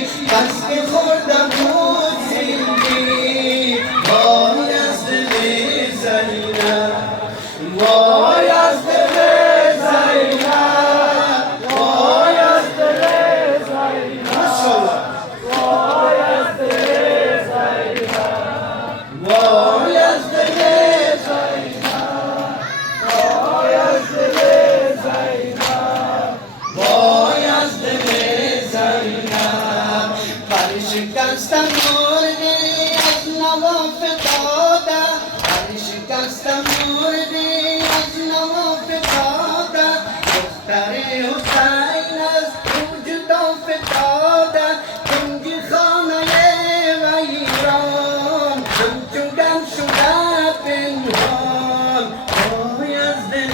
بس که خوردم بود سیلی وای از دل زینب وای از دل زینب وای از دل زینب وای از دل زینب وای از دل زینب وای از دل زینب وای از دل زینب پریشکستم مرغی از نواف دادم پریشکستم مرغی از نواف دادم دختر حسین از وجود افتادم کنج خانه ویران همچون شده پنهان وای از دل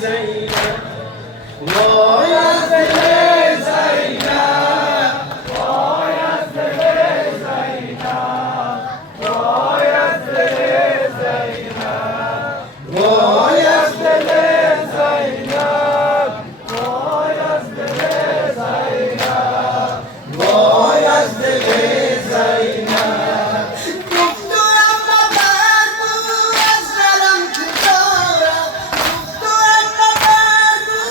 زینب وای از دل زینب وای از دل زینب وای از دل زینب وای از دل زینب وای از دل زینب وای از دل زینب دخترم نبرگو از دلم کجارم دخترم نبرگو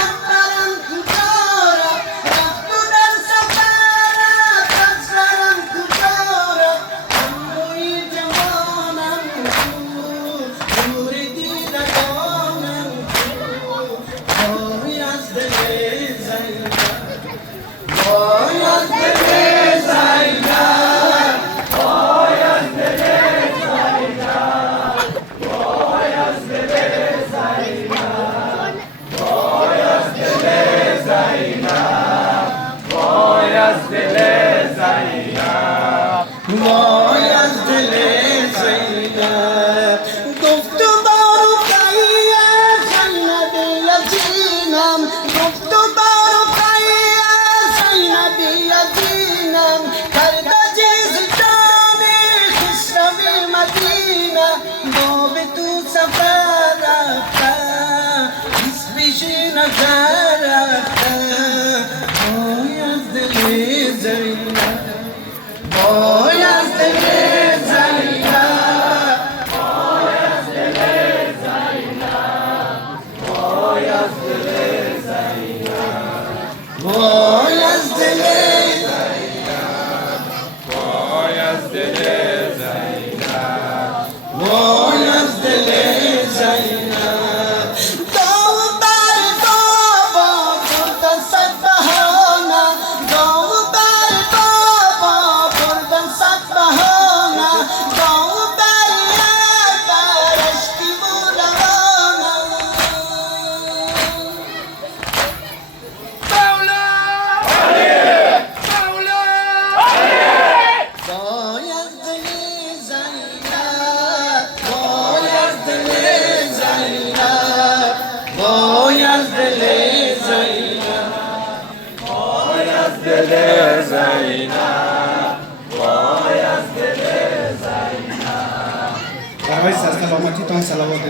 از دلم کجارم رفتو در سفرت از دلم کجارم امروی جوانم نور دیدگانم وای از دل زینب وای از دل زینب وای از دل زینب وای از دل زینب وای از دل زینب وای از دل زینب وای از دل زینب گفت بارو خیه زینب یزینم گفت بارو خیه زینب یزینم کرد عزیز جانی خسرو مدینه با به تو سفر رفتم از پیش نظر رفتم وای از دل زینب وای از دل زینب وای از دل زینب وای از دل زینب وای از دل زینب وای از دل زینب وای از دل زینب داو بر بابا بردن صد بهانه داو بر بابا بردن صد بهانه داو بر برشتی و روانه وای از دل زینب وای از دل زینب وای از دل زینب وای از دل زینب وای از دل زینب وایس سلامتی تان صلوات